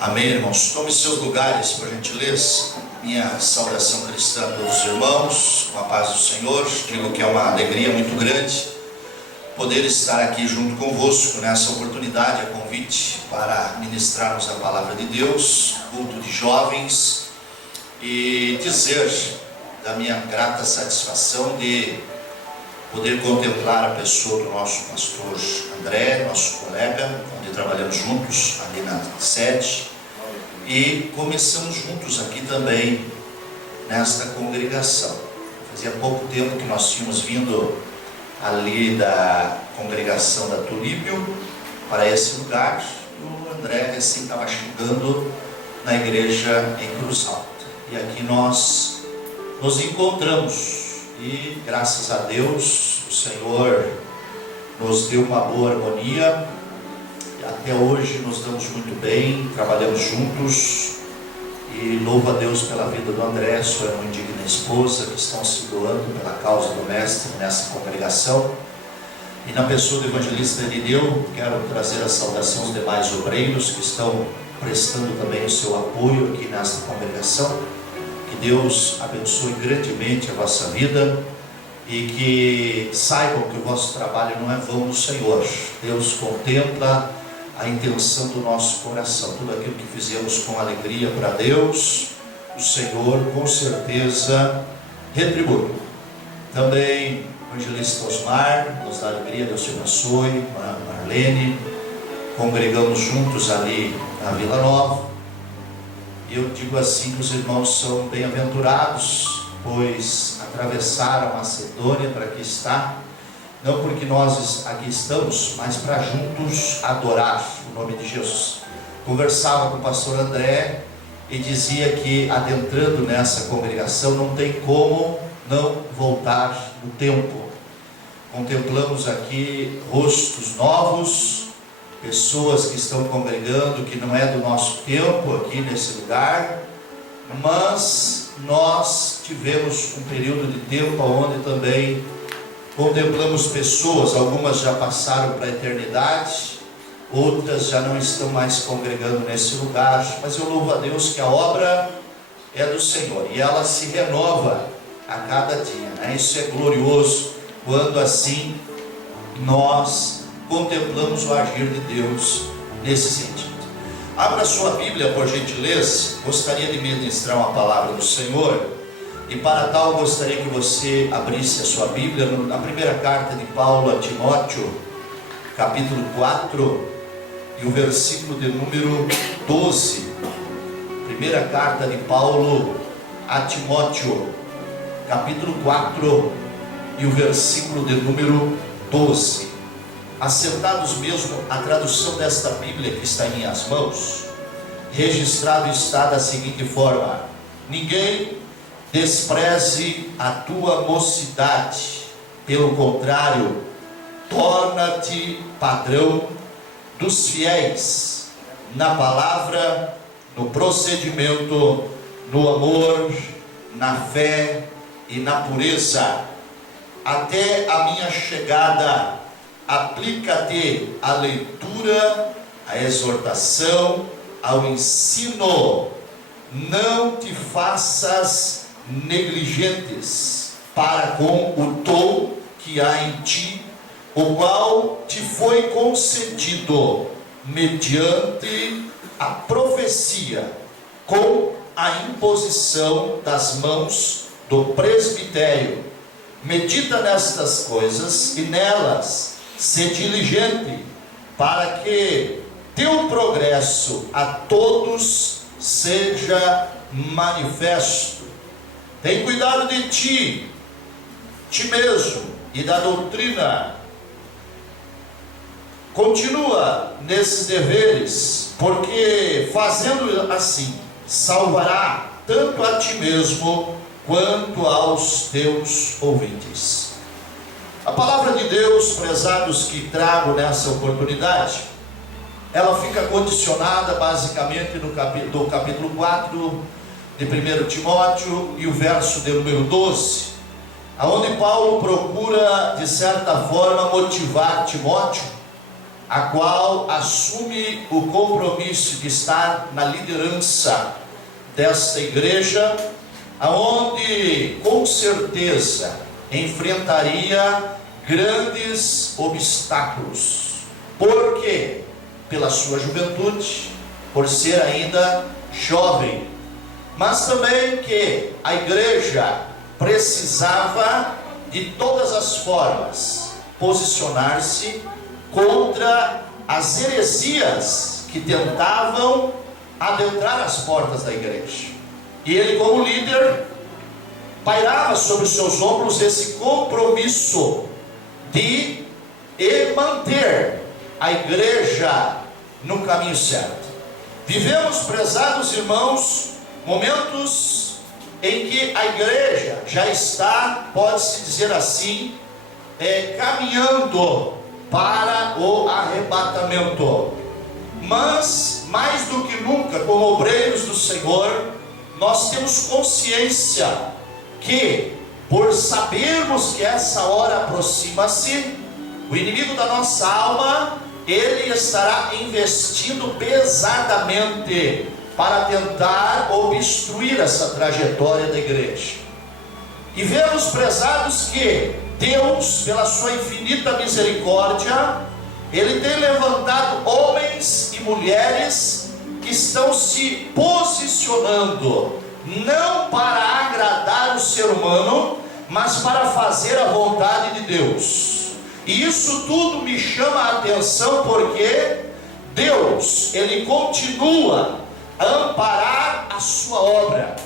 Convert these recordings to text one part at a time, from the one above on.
Amém, irmãos? Tome seus lugares, por gentileza. Minha saudação cristã a todos os irmãos, com a paz do Senhor. Digo que é uma alegria muito grande poder estar aqui junto convosco nessa oportunidade, a convite para ministrarmos a palavra de Deus, culto de jovens, e dizer da minha grata satisfação de poder contemplar a pessoa do nosso pastor André, nosso colega, onde trabalhamos juntos ali na sede, e começamos juntos aqui também nesta congregação. Fazia pouco tempo que nós tínhamos vindo ali da congregação da Tulípio para esse lugar, e o André recém estava chegando na igreja em Cruz Alta, e aqui nós nos encontramos. E graças a Deus, o Senhor nos deu uma boa harmonia, e até hoje nos damos muito bem, trabalhamos juntos, e louvo a Deus pela vida do André, sua muito digna esposa, que estão se doando pela causa do Mestre nessa congregação. E na pessoa do evangelista Irineu, quero trazer a saudação aos demais obreiros que estão prestando também o seu apoio aqui nesta congregação. Que Deus abençoe grandemente a vossa vida e que saibam que o vosso trabalho não é vão no Senhor. Deus contempla a intenção do nosso coração. Tudo aquilo que fizemos com alegria para Deus, o Senhor com certeza retribui. Também o evangelista Osmar, nos dá alegria, Deus te abençoe. Marlene, congregamos juntos ali na Vila Nova. Eu digo assim que os irmãos são bem-aventurados, pois atravessaram a Macedônia para aqui estar, não porque nós aqui estamos, mas para juntos adorar o nome de Jesus. Conversava com o pastor André e dizia que adentrando nessa congregação não tem como não voltar no tempo. Contemplamos aqui rostos novos, pessoas que estão congregando, que não é do nosso tempo aqui nesse lugar, mas nós tivemos um período de tempo onde também contemplamos pessoas, algumas já passaram para a eternidade, outras já não estão mais congregando nesse lugar, mas eu louvo a Deus que a obra é do Senhor, e ela se renova a cada dia, né? Isso é glorioso, quando assim nós contemplamos o agir de Deus nesse sentido. Abra sua Bíblia, por gentileza. Gostaria de ministrar uma palavra do Senhor, e para tal gostaria que você abrisse a sua Bíblia na primeira carta de Paulo a Timóteo, capítulo 4 e o versículo de número 12. Primeira carta de Paulo a Timóteo, capítulo 4 e o versículo de número 12. Assentados mesmo, a tradução desta Bíblia que está em minhas mãos, registrado está da seguinte forma: ninguém despreze a tua mocidade, pelo contrário, torna-te padrão dos fiéis, na palavra, no procedimento, no amor, na fé e na pureza. Até a minha chegada, aplica-te à leitura, à exortação, ao ensino. Não te faças negligentes para com o dom que há em ti, o qual te foi concedido mediante a profecia, com a imposição das mãos do presbitério. Medita nestas coisas e nelas ser diligente, para que teu progresso a todos seja manifesto. Tem cuidado de ti mesmo e da doutrina. Continua nesses deveres, porque fazendo assim, salvará tanto a ti mesmo quanto aos teus ouvintes. A palavra de Deus, prezados, que trago nessa oportunidade, ela fica condicionada basicamente no capítulo 4 de 1 Timóteo e o verso de número 12, aonde Paulo procura, de certa forma, motivar Timóteo a qual assume o compromisso de estar na liderança desta igreja, aonde com certeza enfrentaria grandes obstáculos. Por quê? Pela sua juventude, por ser ainda jovem, mas também que a igreja precisava de todas as formas posicionar-se contra as heresias que tentavam adentrar as portas da igreja. E ele, como líder, pairava sobre os seus ombros esse compromisso de manter a igreja no caminho certo. Vivemos, prezados irmãos, momentos em que a igreja já está, pode-se dizer assim, caminhando para o arrebatamento. Mas, mais do que nunca, como obreiros do Senhor, nós temos consciência que, por sabermos que essa hora aproxima-se, o inimigo da nossa alma, ele estará investindo pesadamente para tentar obstruir essa trajetória da igreja. E vemos, prezados, que Deus, pela sua infinita misericórdia, ele tem levantado homens e mulheres que estão se posicionando não para agradar o ser humano, mas para fazer a vontade de Deus. E isso tudo me chama a atenção, porque Deus, ele continua a amparar a sua obra.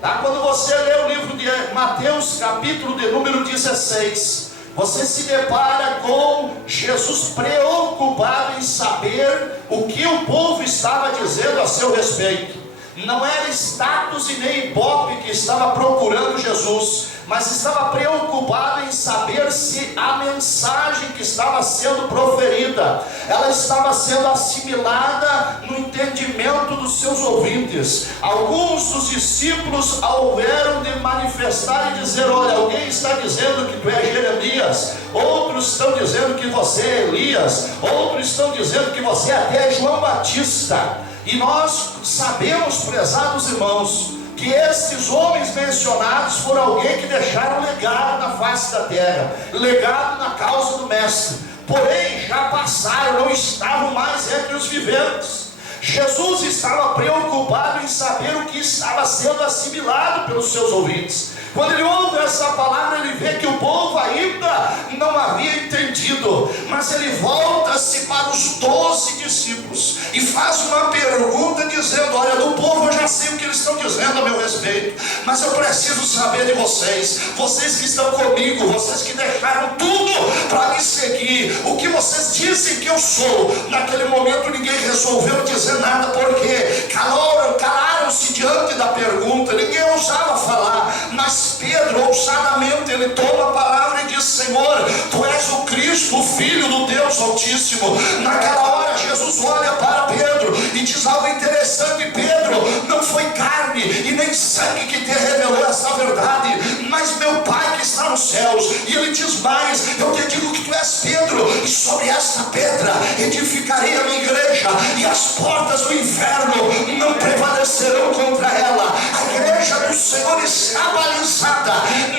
Quando você lê o livro de Mateus, capítulo de número 16, você se depara com Jesus preocupado em saber o que o povo estava dizendo a seu respeito. Não era status e nem ibope que estava procurando Jesus, mas estava preocupado em saber se a mensagem que estava sendo proferida, ela estava sendo assimilada no entendimento dos seus ouvintes. Alguns dos discípulos houveram de manifestar e dizer: olha, alguém está dizendo que tu é Jeremias, outros estão dizendo que você é Elias, outros estão dizendo que você até é João Batista. E nós sabemos, prezados irmãos, que esses homens mencionados foram alguém que deixaram legado na face da terra, legado na causa do mestre, porém já passaram, não estavam mais entre os viventes. Jesus estava preocupado em saber o que estava sendo assimilado pelos seus ouvintes. Quando ele ouve essa palavra, ele vê que o povo ainda não havia entendido, mas ele volta-se para os 12 discípulos e faz uma pergunta dizendo: olha, do povo eu já sei o que eles estão dizendo a meu respeito, mas eu preciso saber de vocês, vocês que estão comigo, vocês que deixaram tudo para me seguir, o que vocês dizem que eu sou. Naquele momento ninguém resolveu dizer nada, porque calaram-se diante da pergunta, ninguém ousava falar. Mas Pedro, ousadamente, ele toma a palavra e diz: Senhor, tu és o Cristo, o Filho do Deus Altíssimo. Naquela hora Jesus olha para Pedro e diz algo interessante: Pedro, não foi carne e nem sangue que te revelou essa verdade, mas meu Pai que está nos céus. E ele diz mais: eu te digo que tu és Pedro, e sobre esta pedra edificarei a minha igreja, e as portas do inferno não prevalecerão contra ela. A igreja do Senhor está balizada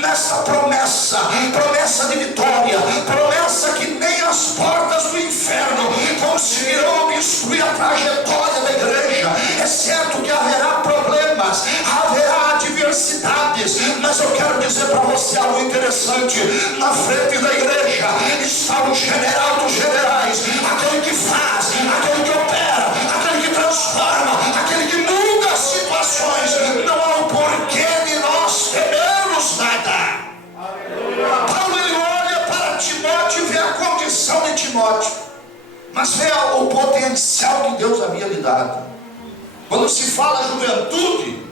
nessa promessa de vitória, promessa que nem as portas do inferno conseguirão obstruir a trajetória da igreja. É certo que haverá problemas, haverá adversidades, mas eu quero dizer para você algo interessante: na frente da igreja está o general dos generais, aquele que faz, aquele que opera, aquele que transforma, aquele que muda as situações. Não há um porquê de nós temermos nada. Paulo, ele olha para Timóteo e vê a condição de Timóteo, mas vê o potencial que Deus havia lhe dado. Quando se fala juventude,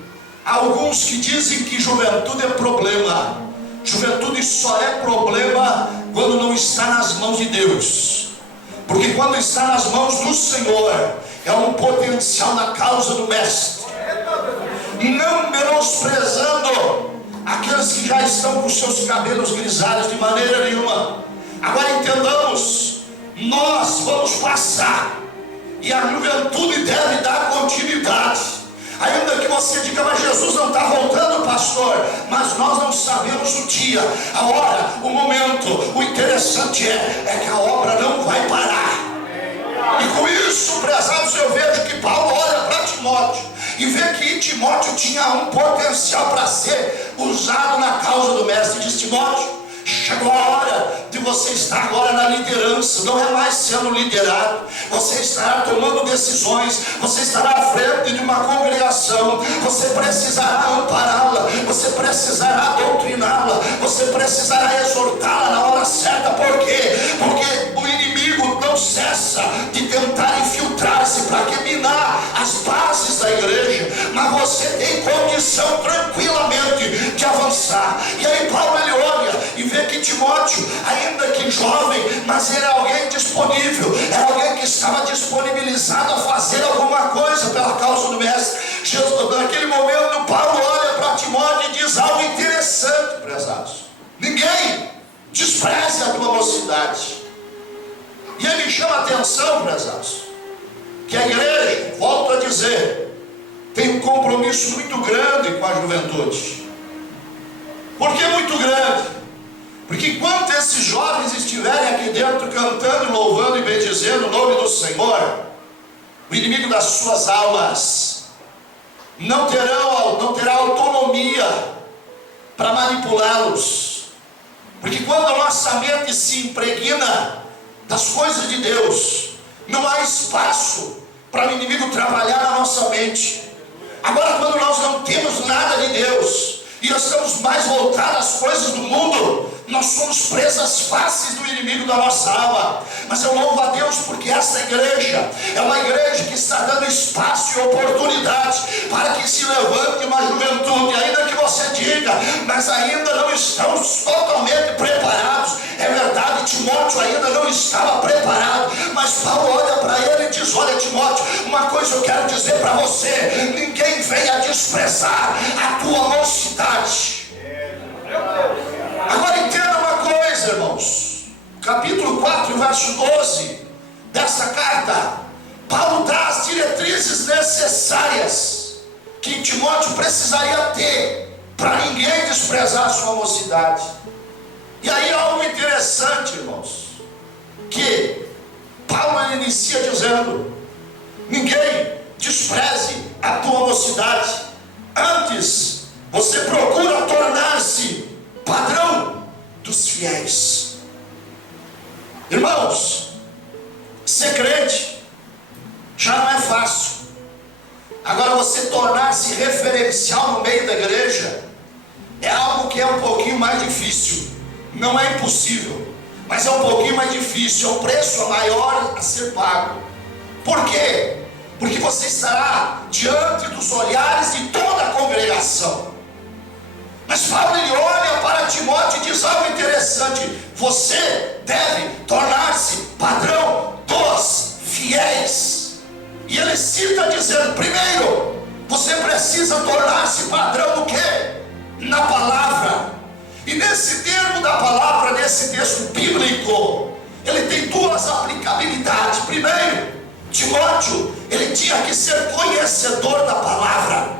há alguns que dizem que juventude é problema. Juventude só é problema quando não está nas mãos de Deus, porque quando está nas mãos do Senhor, é um potencial na causa do mestre. Não menosprezando aqueles que já estão com seus cabelos grisalhos de maneira nenhuma. Agora entendamos, nós vamos passar, e a juventude deve dar continuidade. Ainda que você diga, mas Jesus não está voltando, pastor, mas nós não sabemos o dia, a hora, o momento. O interessante é que a obra não vai parar. E com isso, prezados, eu vejo que Paulo olha para Timóteo e vê que Timóteo tinha um potencial para ser usado na causa do mestre. Diz: Timóteo, chegou a hora de você estar agora na liderança. Não é mais sendo liderado, você estará tomando decisões, você estará à frente de uma congregação. Você precisará ampará-la, você precisará doutriná-la, você precisará exortá-la na hora certa. Por quê? Porque o inimigo não cessa de tentar infiltrar-se para minar as bases da igreja, mas você tem condição tranquilamente de avançar. E aí Paulo, ele olha e vê que Timóteo, ainda que jovem, mas era alguém disponível, era alguém que estava disponibilizado a fazer alguma coisa pela causa do mestre. Naquele momento, Paulo olha para Timóteo e diz algo interessante, prezados: ninguém despreze a tua mocidade. E ele chama a atenção, prezados, que a igreja, volto a dizer, tem um compromisso muito grande com a juventude. Por que muito grande? Porque enquanto esses jovens estiverem aqui dentro cantando, louvando e bendizendo o nome do Senhor, o inimigo das suas almas não terá autonomia para manipulá-los. Porque quando a nossa mente se impregna das coisas de Deus, não há espaço para o inimigo trabalhar na nossa mente. Agora, quando nós não temos nada de Deus e estamos mais voltados às coisas do mundo, nós somos presas fáceis do inimigo da nossa alma. Mas eu louvo a Deus porque esta igreja é uma igreja que está dando espaço e oportunidade para que se levante uma juventude. Ainda que você diga, mas ainda não estamos totalmente preparados. É verdade, Timóteo ainda não estava preparado, mas Paulo olha para ele e diz: olha, Timóteo, uma coisa eu quero dizer para você: ninguém venha desprezar a tua mocidade. Agora entenda uma coisa, irmãos. Capítulo 4, verso 12 dessa carta, Paulo dá as diretrizes necessárias que Timóteo precisaria ter para ninguém desprezar a sua mocidade. E aí algo interessante, irmãos, que Paulo ele inicia dizendo: ninguém despreze a tua mocidade, antes você procura tornar-se padrão dos fiéis. Irmãos, ser crente já não é fácil. Agora, você tornar-se referencial no meio da igreja é algo que é um pouquinho mais difícil. Não é impossível, mas é um pouquinho mais difícil. É um preço maior a ser pago. Por quê? Porque você estará diante dos olhares de toda a congregação. Mas Paulo ele olha para Timóteo e diz algo interessante: você deve tornar-se padrão dos fiéis. E ele cita dizendo: primeiro, você precisa tornar-se padrão do quê? Na palavra. E nesse termo da palavra, nesse texto bíblico, ele tem duas aplicabilidades. Primeiro, Timóteo, ele tinha que ser conhecedor da palavra,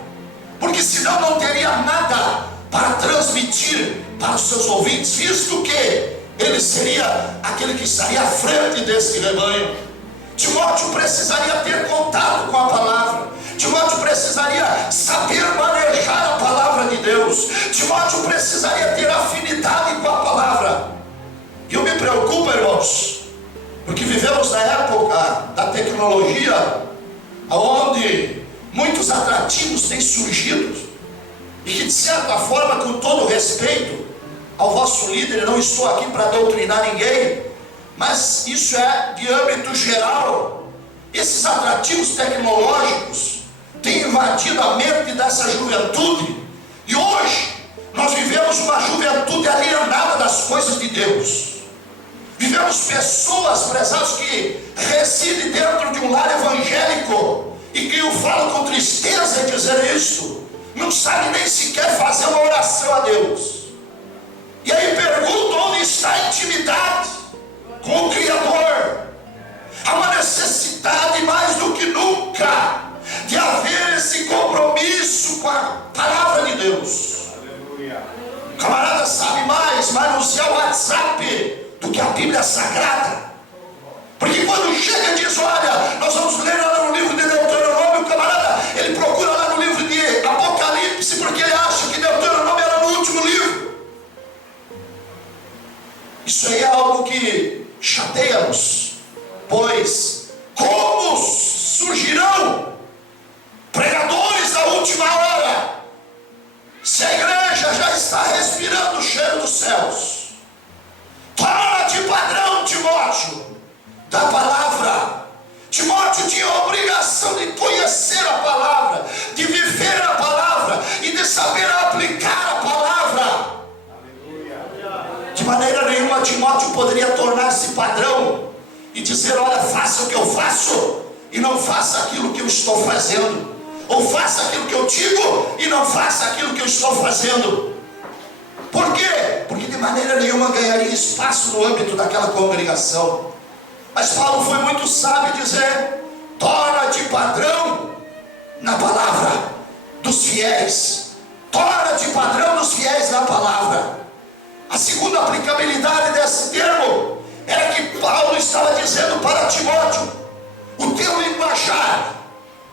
porque senão não teria nada para transmitir para os seus ouvintes, visto que ele seria aquele que estaria à frente desse rebanho. Timóteo precisaria ter contato com a palavra. Timóteo precisaria saber manejar a palavra de Deus. Timóteo precisaria ter afinidade com a palavra. E eu me preocupo, irmãos, porque vivemos na época da tecnologia, onde muitos atrativos têm surgido, e que, de certa forma, com todo respeito ao vosso líder, eu não estou aqui para doutrinar ninguém, mas isso é de âmbito geral. Esses atrativos tecnológicos têm invadido a mente dessa juventude, e hoje nós vivemos uma juventude alienada das coisas de Deus. Vivemos pessoas, prezados, que residem dentro de um lar evangélico, e que eu falo com tristeza em dizer isso, não sabe nem sequer fazer uma oração a Deus. E aí pergunto: onde está a intimidade com o Criador? sagrada. Porque quando chega e diz, olha, nós vamos ler lá no livro de Deuteronômio, o camarada, ele procura lá no livro de Apocalipse, porque ele acha que Deuteronômio era no último livro. Isso aí é algo que chateia-nos, pois como surgirão pregadores da última hora, se a igreja já está respirando o cheiro dos céus? Torna-te padrão, Timóteo, da palavra. Timóteo tinha a obrigação de conhecer a palavra, de viver a palavra e de saber aplicar a palavra. De maneira nenhuma Timóteo poderia tornar-se padrão e dizer, olha, faça o que eu faço e não faça aquilo que eu estou fazendo, ou faça aquilo que eu digo e não faça aquilo que eu estou fazendo. Por quê? Porque de maneira nenhuma ganharia espaço no âmbito daquela congregação. Mas Paulo foi muito sábio dizer, torna-te padrão na palavra dos fiéis. Torna-te padrão dos fiéis na palavra. A segunda aplicabilidade desse termo era que Paulo estava dizendo para Timóteo, o teu linguajar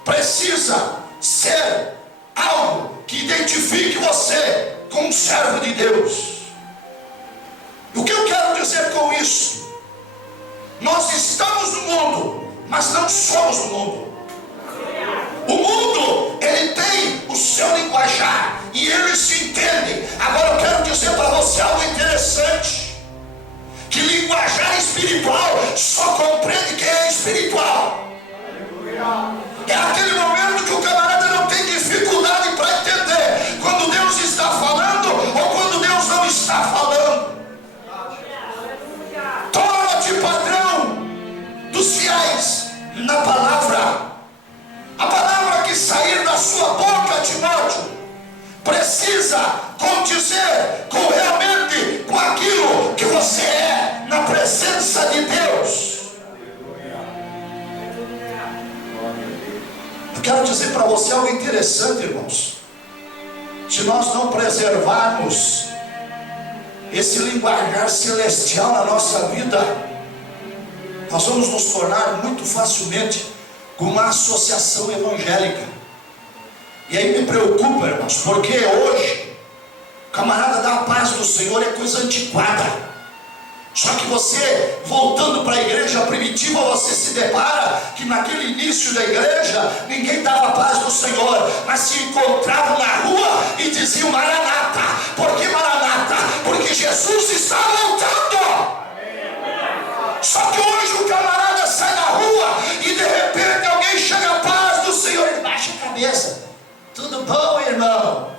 precisa ser algo que identifique você como um servo de Deus. O que eu quero dizer com isso? Nós estamos no mundo, mas não somos do mundo. O mundo, ele tem o seu linguajar e eles se entendem. Agora eu quero dizer para você algo interessante, que linguajar espiritual só compreende quem é espiritual. É aquele momento que o camarada não tem dificuldade para entender quando Deus está falando ou quando Deus não está falando. Torna-te padrão dos fiéis na palavra. A palavra que sair da sua boca, Timóteo, precisa condizer realmente com aquilo que você é na presença de Deus. Eu quero dizer para você algo interessante, irmãos. Se nós não preservarmos esse linguajar celestial na nossa vida, nós vamos nos tornar muito facilmente com uma associação evangélica. E aí me preocupa, irmãos, porque hoje o camarada da paz do Senhor é coisa antiquada. Só que você, voltando para a igreja primitiva, você se depara que naquele início da igreja ninguém dava a paz do Senhor, mas se encontravam na rua e diziam Maranata. Por que Maranata? Porque Jesus está voltando. Só que hoje o camarada sai na rua e de repente alguém chega a paz do Senhor e baixa a cabeça. Tudo bom, irmão?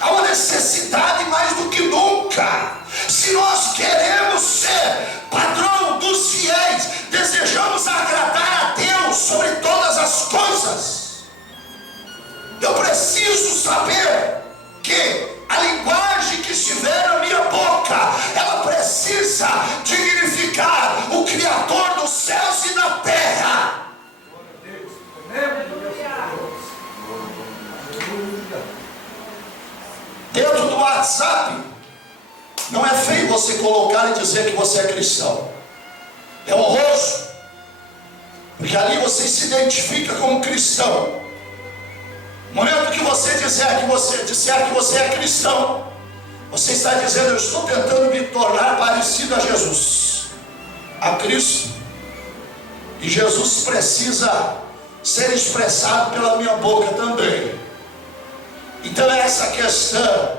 Há uma necessidade mais do que nunca. Se nós queremos ser padrão dos fiéis, desejamos agradar a Deus sobre todas as coisas, eu preciso saber que a linguagem que estiver na minha boca, ela precisa dignificar o Criador dos céus e da terra. Dentro do WhatsApp, não é feio você colocar e dizer que você é cristão. É honroso, porque ali você se identifica como cristão. No momento que você disser que você é cristão, você está dizendo, eu estou tentando me tornar parecido a Jesus, a Cristo. E Jesus precisa ser expressado pela minha boca também. Então essa questão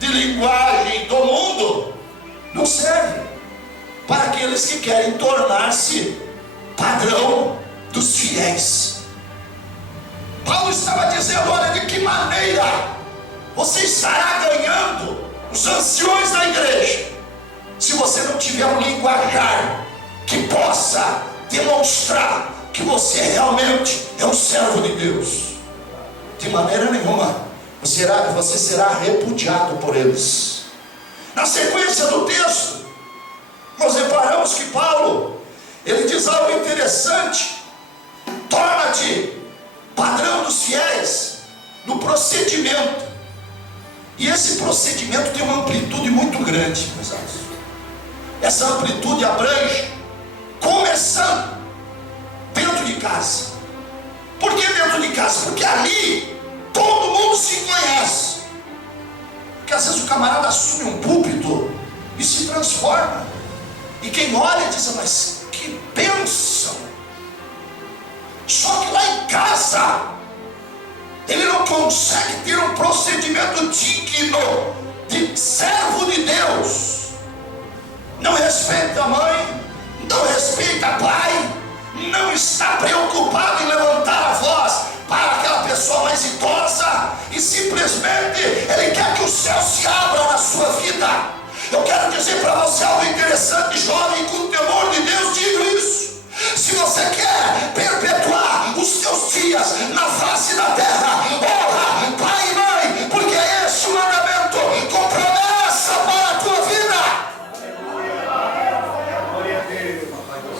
de linguagem do mundo não serve para aqueles que querem tornar-se padrão dos fiéis. Paulo estava dizendo, olha, de que maneira você estará ganhando os anciões da igreja se você não tiver um linguajar que possa demonstrar que você realmente é um servo de Deus. De maneira nenhuma você será repudiado por eles. Na sequência do texto, nós reparamos que Paulo, ele diz algo interessante. Torna-te padrão dos fiéis no procedimento. E esse procedimento tem uma amplitude muito grande, meus amados. Essa amplitude abrange, começando dentro de casa. Por que dentro de casa? Porque ali todo mundo se conhece. Porque às vezes o camarada assume um púlpito e se transforma. E quem olha diz: mas que bênção! Só que lá em casa ele não consegue ter um procedimento digno de servo de Deus. Não respeita a mãe, não respeita pai, não está preocupado em levantar a voz para aquela pessoa mais idosa, e simplesmente ele quer que o céu se abra na sua vida. Eu quero dizer para você algo interessante, jovem, com temor de Deus, digo isso. Se você quer perpetuar os teus dias na face da terra, honra pai e mãe, porque é esse o mandamento com promessa para a tua vida.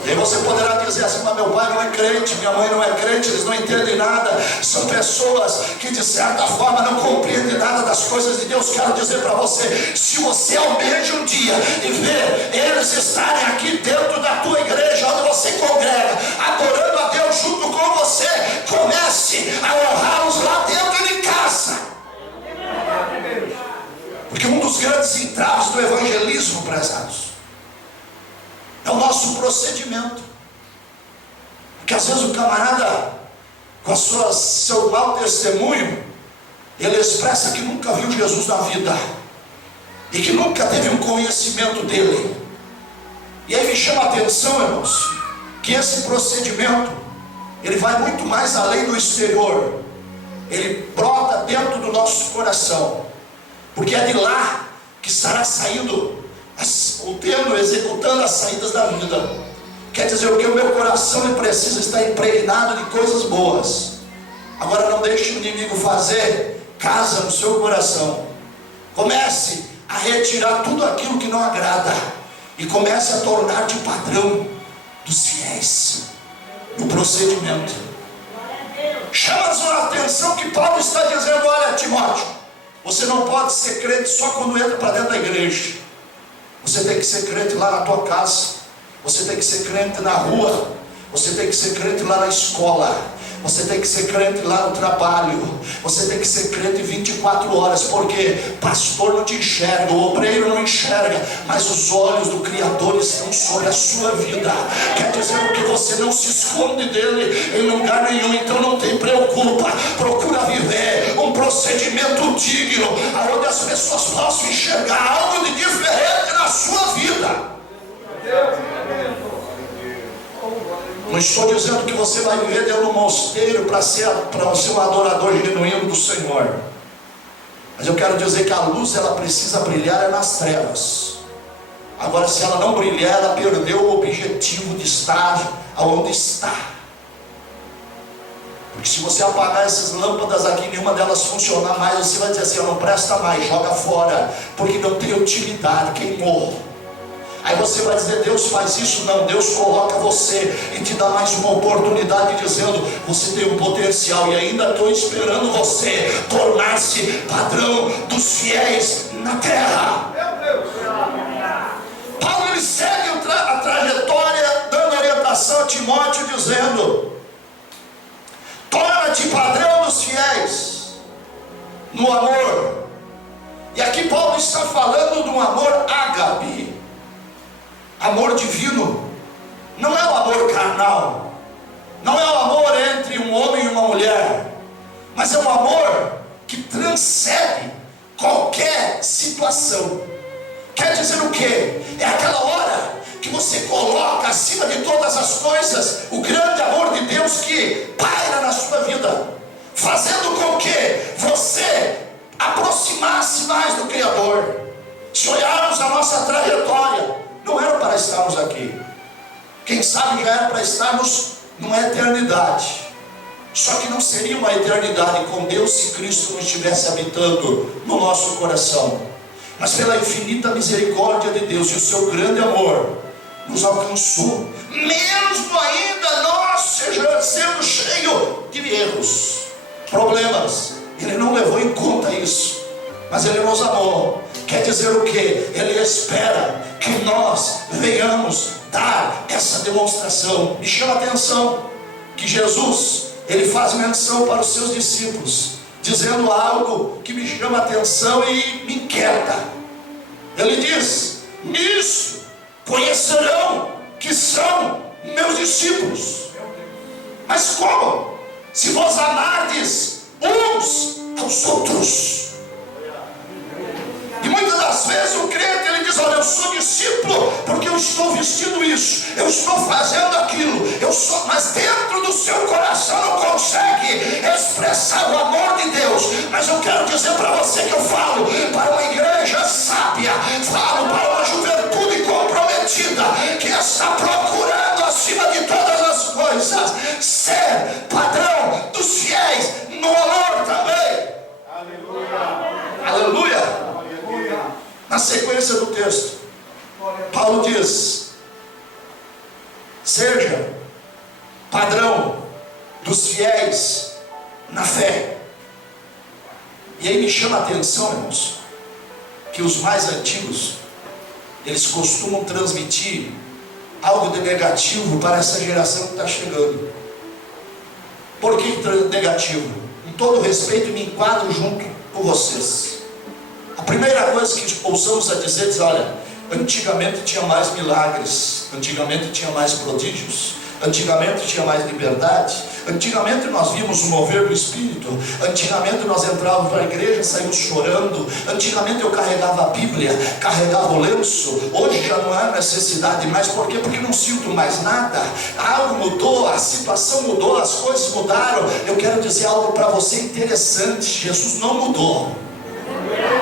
E aí você poderá dizer assim: mas meu pai não é crente, minha mãe não é crente, eles não entendem nada, são pessoas que de certa forma não compreendem nada das coisas de Deus. Quero dizer para você: se você almeja um dia e ver eles estarem aqui dentro da tua igreja, onde você congrega, adorando a Deus junto com você, comece a honrá-los lá dentro de casa. Porque um dos grandes entraves do evangelismo, prezados, é o nosso procedimento. Porque às vezes o camarada, com seu mau testemunho, ele expressa que nunca viu Jesus na vida e que nunca teve um conhecimento dele. E aí me chama a atenção, irmãos, que esse procedimento ele vai muito mais além do exterior. Ele brota dentro do nosso coração, porque é de lá que estará saindo, executando as saídas da vida. Quer dizer o que? O meu coração ele precisa estar impregnado de coisas boas. Agora não deixe o inimigo fazer casa no seu coração. Comece a retirar tudo aquilo que não agrada e comece a tornar-te padrão dos fiéis no procedimento. Chama-nos a atenção que Paulo está dizendo: olha, Timóteo, você não pode ser crente só quando entra para dentro da igreja. Você tem que ser crente lá na tua casa, você tem que ser crente na rua, você tem que ser crente lá na escola, você tem que ser crente lá no trabalho, você tem que ser crente 24 horas, porque pastor não te enxerga, o obreiro não enxerga, mas os olhos do Criador estão sobre a sua vida. Quer dizer que você não se esconde dele em lugar nenhum. Então não tem preocupa, procura viver um procedimento digno, onde as pessoas possam enxergar algo de diferente na sua vida. Não estou dizendo que você vai viver dentro de um mosteiro para ser um adorador genuíno do Senhor, mas eu quero dizer que a luz ela precisa brilhar nas trevas. Agora, se ela não brilhar, ela perdeu o objetivo de estar aonde está. Porque se você apagar essas lâmpadas aqui, nenhuma delas funcionar mais, você vai dizer assim: não presta mais, joga fora, porque não tem utilidade, queimou. Aí você vai dizer: Deus faz isso? Não, Deus coloca você e te dá mais uma oportunidade, dizendo: você tem um potencial e ainda estou esperando você tornar-se padrão dos fiéis na terra. Paulo ele segue a trajetória, dando orientação a Timóteo, dizendo: torna-te padrão dos fiéis no amor. E aqui Paulo está falando de um amor ágape, amor divino. Não é o amor carnal, não é o amor entre um homem e uma mulher, mas é um amor que transcende qualquer situação. Quer dizer o quê? É aquela hora que você coloca acima de todas as coisas o grande amor de Deus que paira na sua vida, fazendo com que você aproximasse mais do Criador. Se olharmos a nossa trajetória, não era para estarmos aqui. Quem sabe já era para estarmos numa eternidade. Só que não seria uma eternidade com Deus se Cristo não estivesse habitando no nosso coração. Mas pela infinita misericórdia de Deus e o seu grande amor, nos alcançou, mesmo ainda nós sendo cheios de erros, problemas. Ele não levou em conta isso. mas Ele nos amou. Quer dizer o quê? Ele espera que nós venhamos dar essa demonstração. Me chama a atenção que Jesus, Ele faz menção para os seus discípulos, dizendo algo que me chama a atenção e me inquieta. Ele diz: nisso conhecerão que são meus discípulos. Mas como? Se vos amardes uns aos outros. E muitas das vezes o crente, ele diz: olha, eu sou discípulo porque eu estou vestindo isso, eu estou fazendo aquilo, eu sou, mas dentro do seu coração não consegue expressar o amor de Deus. Mas eu quero dizer para você que eu falo para uma igreja sábia, falo para uma juventude comprometida, que está procurando acima de todas as coisas ser padrão dos fiéis no amor também. Aleluia. Aleluia. Na sequência do texto, Paulo diz: seja padrão dos fiéis na fé. E aí me chama a atenção, irmãos, que os mais antigos, eles costumam transmitir algo de negativo para essa geração que está chegando. Por que negativo? Com todo respeito, me enquadro junto com vocês. A primeira coisa que ousamos a dizer é: olha, antigamente tinha mais milagres, antigamente tinha mais prodígios, antigamente tinha mais liberdade, antigamente nós vimos o mover do Espírito, antigamente nós entrávamos para a igreja, saímos chorando, antigamente eu carregava a Bíblia, carregava o lenço, hoje já não há necessidade mais. Por quê? Porque não sinto mais nada, algo mudou, a situação mudou, as coisas mudaram. Eu quero dizer algo para você interessante: Jesus não mudou.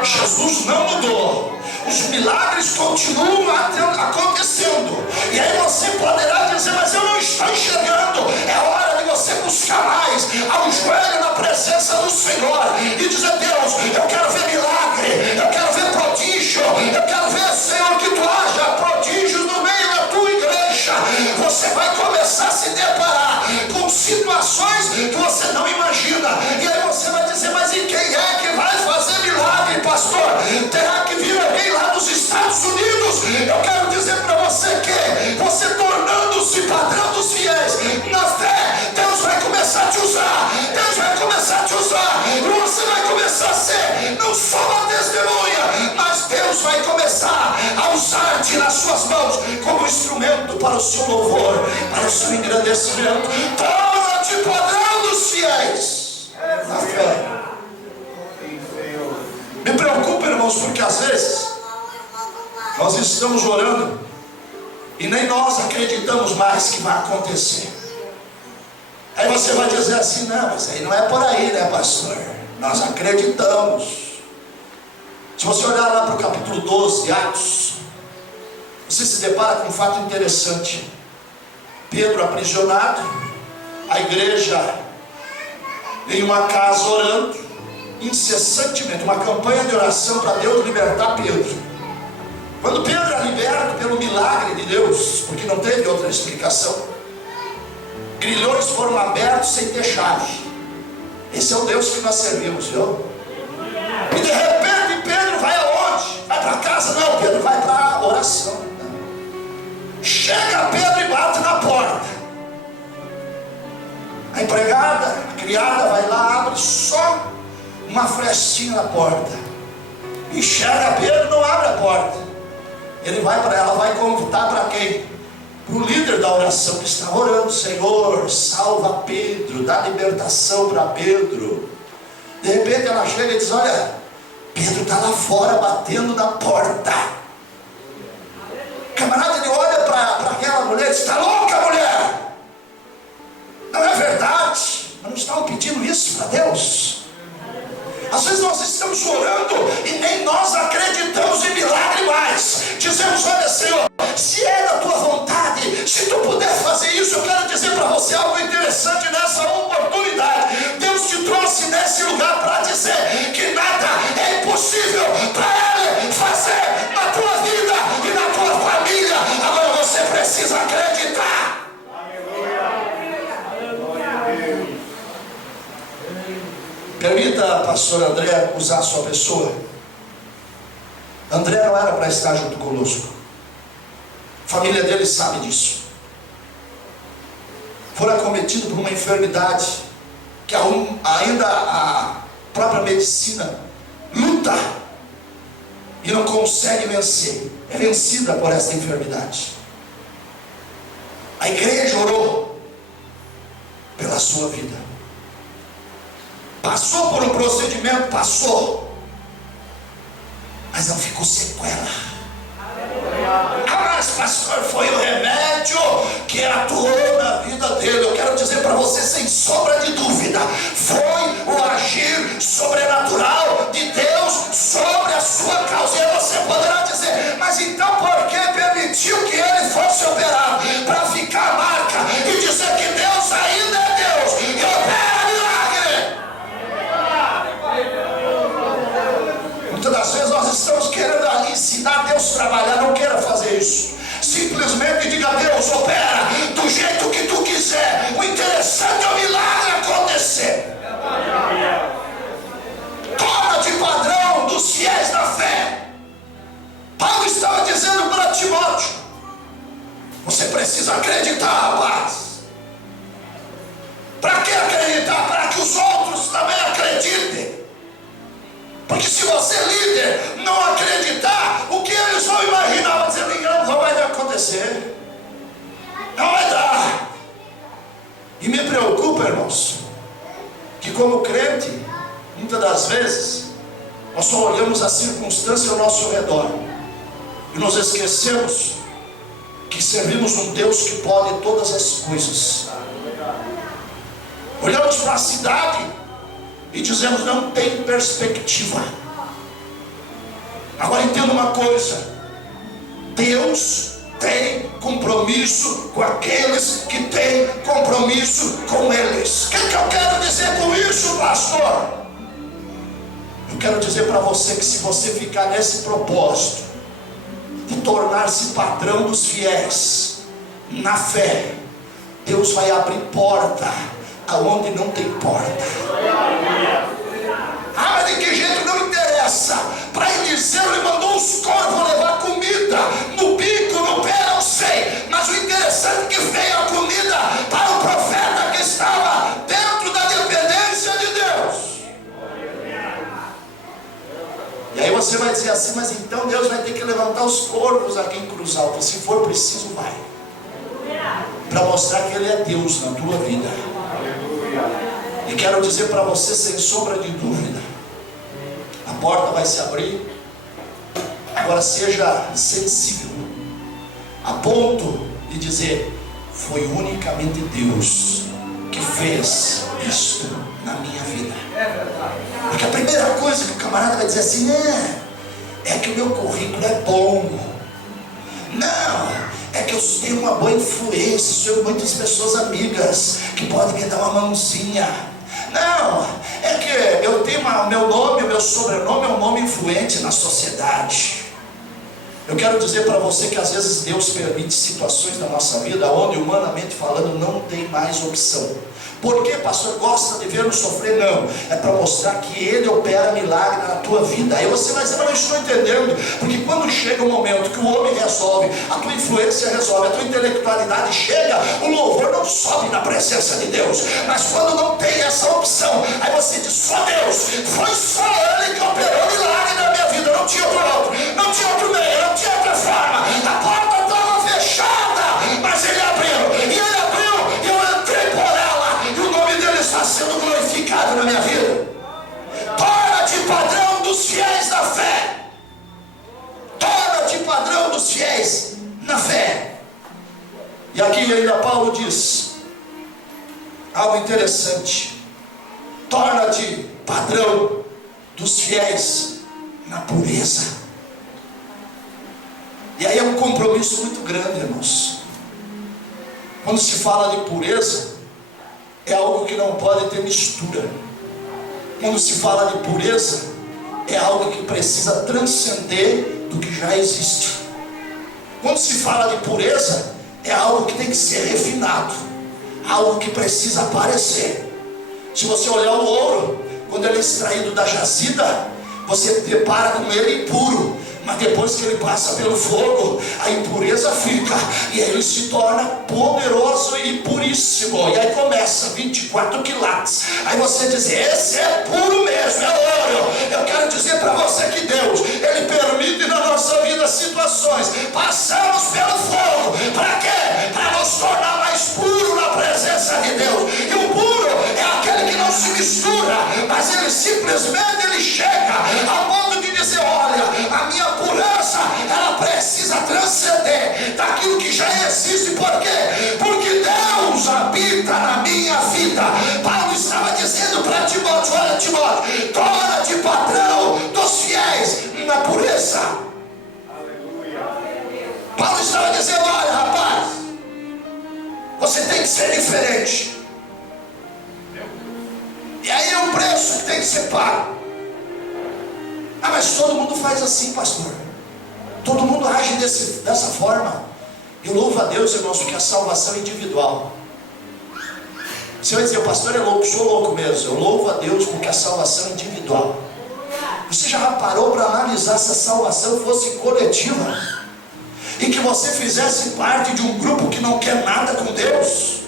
Jesus não mudou. Os milagres continuam acontecendo. E aí você poderá dizer: mas eu não estou enxergando. É hora de você buscar mais, ao joelho na presença do Senhor e dizer: Deus, eu quero ver milagre, eu quero ver prodígio, eu quero ver, Senhor, que tu haja prodígios no meio da tua igreja. Você vai começar a se deparar com situações que você não imagina. E aí você vai dizer: mas e quem é que vai fazer milagre, pastor? Terá que vir alguém lá dos Estados Unidos? Eu quero dizer para você que você, tornando-se padrão dos fiéis na fé, Deus vai começar a te usar. Deus vai começar a te usar. E você vai começar a ser não só uma testemunha, mas Deus vai começar a usar-te nas suas mãos como instrumento para o seu louvor, para o seu engrandecimento. Torna-te padrão dos fiéis na fé. Me preocupa, irmãos, porque às vezes nós estamos orando e nem nós acreditamos mais que vai acontecer. Aí você vai dizer assim: não, mas aí não é por aí, né, pastor? Nós acreditamos. Se você olhar lá para o capítulo 12 de Atos, você se depara com um fato interessante. Pedro aprisionado, a igreja em uma casa orando incessantemente, uma campanha de oração para Deus libertar Pedro. Quando Pedro é liberto pelo milagre de Deus, porque não teve outra explicação, grilhões foram abertos sem ter chave. Esse é o Deus que nós servimos, viu? E de repente Pedro vai aonde? Vai para casa? Não, Pedro vai para a oração. Chega Pedro e bate na porta. A empregada, a criada vai lá, abre só uma frestinha na porta. Enxerga Pedro, não abre a porta. Ele vai para ela, vai convidar para quem? Para o líder da oração que está orando: Senhor, salva Pedro, dá libertação para Pedro. De repente ela chega e diz: olha, Pedro está lá fora batendo na porta. Camarada, ele olha para aquela mulher e diz: está louca, mulher? Não é verdade? Mas não estavam pedindo isso para Deus? Às vezes nós estamos orando e nem nós acreditamos em milagre mais. Dizemos: olha, Senhor, se é da tua vontade, se tu puder fazer isso. Eu quero dizer para você algo interessante nessa oportunidade. Deus te trouxe nesse lugar para dizer que nada é impossível para Ele fazer na tua vida e na tua família. Agora você precisa acreditar. Permita, pastor André, usar a sua pessoa. André não era para estar junto conosco. A família dele sabe disso. Foi acometido por uma enfermidade que ainda a própria medicina luta e não consegue vencer. É vencida por essa enfermidade. A igreja orou pela sua vida. Passou por um procedimento, passou, mas não ficou sequela. Ah, mas pastor, foi o remédio que atuou na vida dele. Eu quero dizer para você, sem sombra de dúvida, foi o agir sobrenatural de Deus sobre a sua causa. E aí você poderá dizer, mas então por que permitiu que ele fosse operado? Para ficar a marca e dizer que Deus ainda é Deus e opera milagre. Muitas das vezes nós estamos querendo ensinar Deus a trabalhar. Não queira fazer isso. Simplesmente diga: Deus, opera do jeito que tu quiser. O interessante é o milagre acontecer. Toma de padrão dos fiéis da fé. Paulo estava dizendo para Timóteo: você precisa acreditar, rapaz. Para que acreditar? Para que os outros também acreditem. Porque se você, líder, não acreditar, o que eles vão imaginar? Vão dizer: não vai acontecer, não vai dar. E me preocupa, irmãos, que como crente, muitas das vezes nós só olhamos a circunstância ao nosso redor e nos esquecemos que servimos um Deus que pode todas as coisas. Olhamos para a cidade e dizemos: não tem perspectiva. Agora entenda uma coisa: Deus tem compromisso com aqueles que têm compromisso com eles. O que eu quero dizer com isso, pastor? Eu quero dizer para você que se você ficar nesse propósito de tornar-se padrão dos fiéis na fé, Deus vai abrir porta aonde não tem porta. Ah, mas de que jeito? Não interessa. Para Eliseu ele mandou os corvos levar comida no bico, no pé, não sei. Mas o interessante é que veio a comida para o profeta que estava dentro da dependência de Deus. E aí você vai dizer assim: mas então Deus vai ter que levantar os corvos aqui em Cruz Alta. Se for preciso, vai. Para mostrar que Ele é Deus na tua vida. E quero dizer para você, sem sombra de dúvida, a porta vai se abrir. Agora seja sensível a ponto de dizer: foi unicamente Deus que fez isto na minha vida. Porque a primeira coisa que o camarada vai dizer assim: é que o meu currículo é bom. Não, é que eu tenho uma boa influência, tenho muitas pessoas amigas que podem me dar uma mãozinha. Não, é que eu tenho meu nome, o meu sobrenome é um nome influente na sociedade. Eu quero dizer para você que às vezes Deus permite situações na nossa vida onde, humanamente falando, não tem mais opção. Por que, pastor, gosta de ver-nos sofrer? Não, é para mostrar que Ele opera milagre na tua vida. Aí você vai dizer: não estou entendendo. Porque quando chega o momento que o homem resolve, a tua influência resolve, a tua intelectualidade chega, o louvor não sobe na presença de Deus. Mas quando não tem essa opção, aí você diz: só Deus, foi só Ele que operou milagre na minha vida. Não tinha outro, não tinha outro meio, não tinha outra forma. A porta estava fechada, mas Ele abriu. E Ele abriu e eu entrei por ela. Está sendo glorificado na minha vida. Torna-te padrão dos fiéis da fé. Torna-te padrão dos fiéis na fé. E aqui ainda Paulo diz algo interessante: torna-te padrão dos fiéis na pureza. E aí é um compromisso muito grande, irmãos. Quando se fala de pureza, é algo que não pode ter mistura. Quando se fala de pureza, é algo que precisa transcender do que já existe. Quando se fala de pureza, é algo que tem que ser refinado, algo que precisa aparecer. Se você olhar o ouro, quando ele é extraído da jazida, você depara com ele impuro. mas depois que ele passa pelo fogo, a impureza fica, e aí ele se torna poderoso e puríssimo. E aí começa 24 quilates. Aí você diz: esse é puro mesmo, é ouro. Eu quero dizer para você que Deus, Ele permite na nossa vida situações, passamos pelo fogo, para quê? Para nos tornar mais puro na presença de Deus. E o puro é aquele que não se mistura, mas ele simplesmente ele chega ao ponto de dizer: olha, a minha pureza, ela precisa transcender daquilo que já existe. Por quê? Porque Deus habita na minha vida. Paulo estava dizendo para Timóteo: olha, Timóteo, torna-te patrão dos fiéis na pureza. Aleluia. Paulo estava dizendo: olha, rapaz, você tem que ser diferente. E aí é um preço que tem que ser pago. Ah, mas todo mundo faz assim, pastor. Todo mundo age dessa forma. Eu louvo a Deus, irmãos, porque a salvação é individual. Você vai dizer: o pastor é louco, sou louco mesmo. Eu louvo a Deus porque a salvação é individual. Você já parou para analisar se a salvação fosse coletiva? E que você fizesse parte de um grupo que não quer nada com Deus?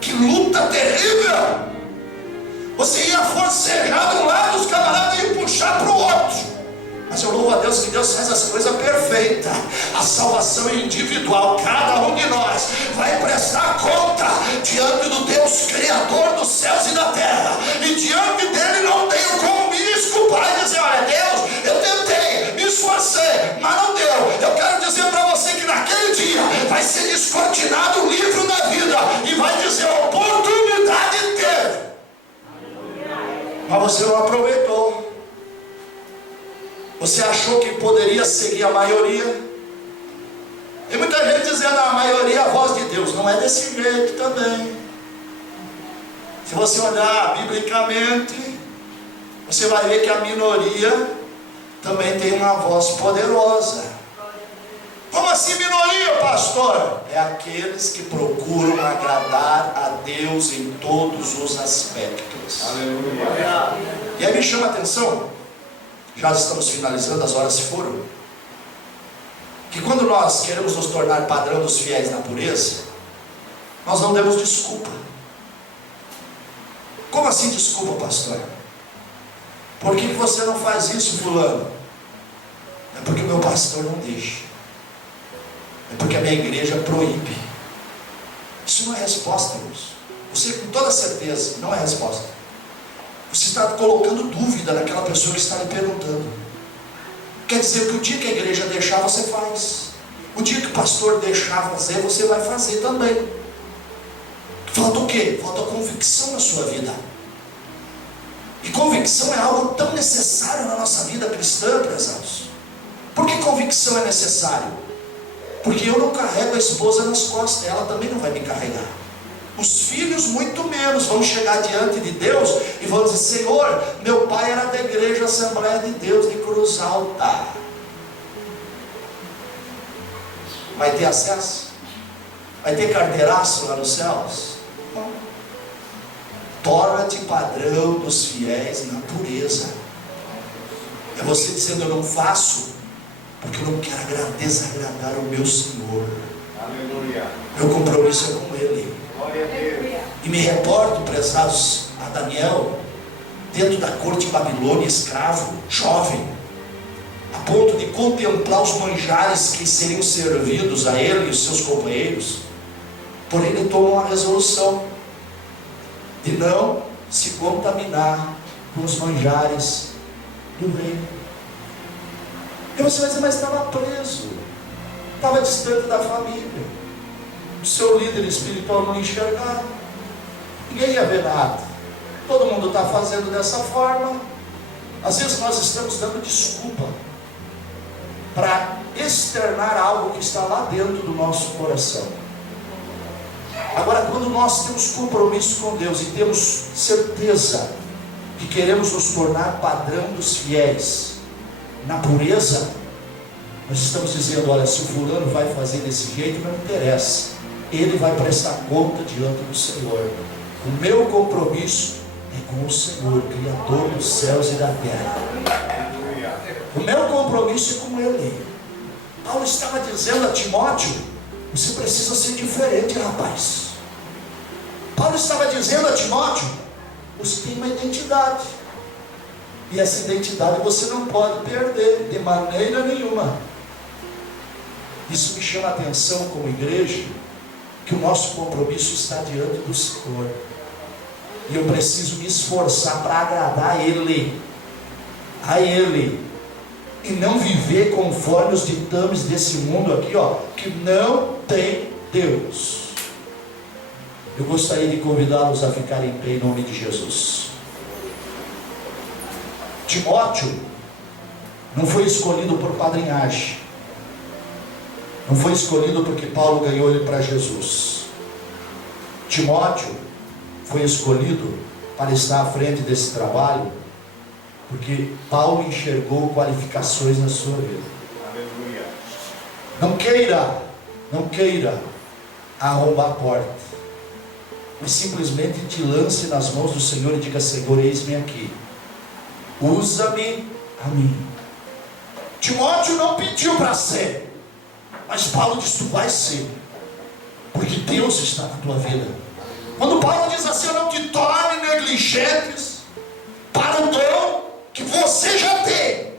Que luta terrível! Você ia forcejar de um lado, os camaradas iam puxar para o outro. Mas eu louvo a Deus que Deus faz as coisas perfeitas. A salvação é individual. Cada um de nós vai prestar conta diante do Deus Criador dos céus e da terra. E diante dele não tenho como me desculpar e dizer: olha, Deus, eu tentei, me esforcei, mas não deu. Eu quero dizer para você que naquele dia vai ser descortinado o livro da vida e vai dizer: oportunidade teve, mas você não aproveitou. Você achou que poderia seguir a maioria. Tem muita gente dizendo: a maioria é a voz de Deus. Não é desse jeito também. Se você olhar biblicamente, você vai ver que a minoria também tem uma voz poderosa. Como assim minoria, pastor? É aqueles que procuram agradar a Deus em todos os aspectos. Aleluia. E aí me chama a atenção, já estamos finalizando, as horas se foram, que quando nós queremos nos tornar padrão dos fiéis na pureza, nós não demos desculpa. Como assim desculpa, pastor? Por que você não faz isso, fulano? É porque o meu pastor não deixa. É porque a minha igreja proíbe. Isso não é resposta, irmãos. Você, com toda certeza, não é resposta. Você está colocando dúvida naquela pessoa que está lhe perguntando. Quer dizer que o dia que a igreja deixar, você faz. O dia que o pastor deixar fazer, você vai fazer também. Falta o quê? Falta convicção na sua vida. E convicção é algo tão necessário na nossa vida cristã, prezados. Por que convicção é necessário? Porque eu não carrego a esposa nas costas, ela também não vai me carregar. Os filhos muito menos vão chegar diante de Deus e vão dizer: Senhor, meu pai era da igreja Assembleia de Deus de Cruz Alta. Vai ter acesso? Vai ter carteiraço lá nos céus? Não. Torna-te padrão dos fiéis na pureza. É você dizendo: eu não faço porque eu não quero desagradar o meu Senhor. Aleluia. Meu compromisso é com Ele. Glória a Deus. E me reporto, prezados, a Daniel, dentro da corte de Babilônia, escravo, jovem, a ponto de contemplar os manjares que seriam servidos a ele e os seus companheiros. Porém, ele toma uma resolução de não se contaminar com os manjares do reino. E você vai dizer: mas estava preso, estava distante da família, o seu líder espiritual não enxergava, ninguém ia ver nada, todo mundo está fazendo dessa forma. Às vezes nós estamos dando desculpa para externar algo que está lá dentro do nosso coração. Agora, quando nós temos compromisso com Deus e temos certeza que queremos nos tornar padrão dos fiéis na pureza, nós estamos dizendo: olha, se o fulano vai fazer desse jeito, não interessa, ele vai prestar conta diante do Senhor. O meu compromisso é com o Senhor, Criador dos céus e da terra. O meu compromisso é com Ele. Paulo estava dizendo a Timóteo: você precisa ser diferente, rapaz. Paulo estava dizendo a Timóteo: você tem uma identidade, e essa identidade você não pode perder de maneira nenhuma. Isso me chama a atenção como igreja, que o nosso compromisso está diante do Senhor, e eu preciso me esforçar para agradar Ele, e não viver conforme os ditames desse mundo aqui, que não tem Deus. Eu gostaria de convidá-los a ficarem em pé em nome de Jesus. Timóteo não foi escolhido por padrinhagem, não foi escolhido porque Paulo ganhou ele para Jesus. Timóteo foi escolhido para estar à frente desse trabalho porque Paulo enxergou qualificações na sua vida. Aleluia. Não queira arrombar a porta, mas simplesmente te lance nas mãos do Senhor e diga: Senhor, eis-me aqui, usa-me a mim. Timóteo não pediu para ser, mas Paulo disse: tu vai ser, porque Deus está na tua vida. Quando Paulo diz assim: não te torne negligentes para o dom que você já tem,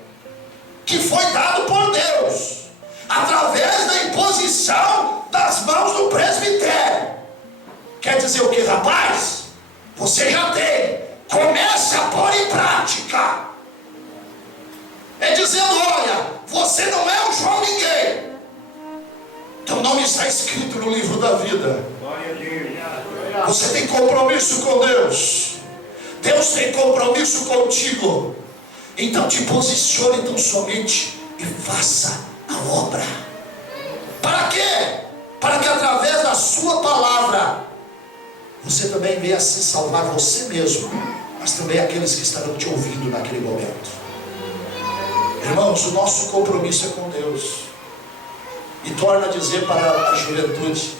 que foi dado por Deus, através da imposição das mãos do presbitério. Quer dizer o que, rapaz? Você já tem, comece a pôr em prática. É dizendo: olha, você não é o João ninguém, teu nome está escrito no livro da vida. Glória a Deus. Você tem compromisso com Deus, Deus tem compromisso contigo. Então te posicione tão somente e faça a obra. Para quê? Para que através da sua palavra você também venha se salvar você mesmo, mas também aqueles que estarão te ouvindo naquele momento. Irmãos, o nosso compromisso é com Deus. E torna a dizer para a juventude: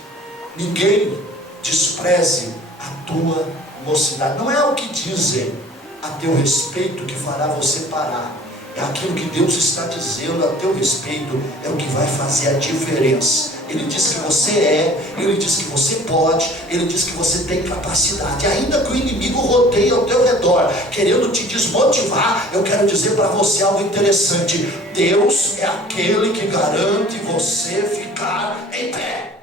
ninguém despreze a tua mocidade. Não é o que dizem a teu respeito que fará você parar, é aquilo que Deus está dizendo a teu respeito, é o que vai fazer a diferença. Ele diz que você é, Ele diz que você pode, Ele diz que você tem capacidade. Ainda que o inimigo rodeie ao teu redor, querendo te desmotivar, eu quero dizer para você algo interessante: Deus é aquele que garante você ficar em pé.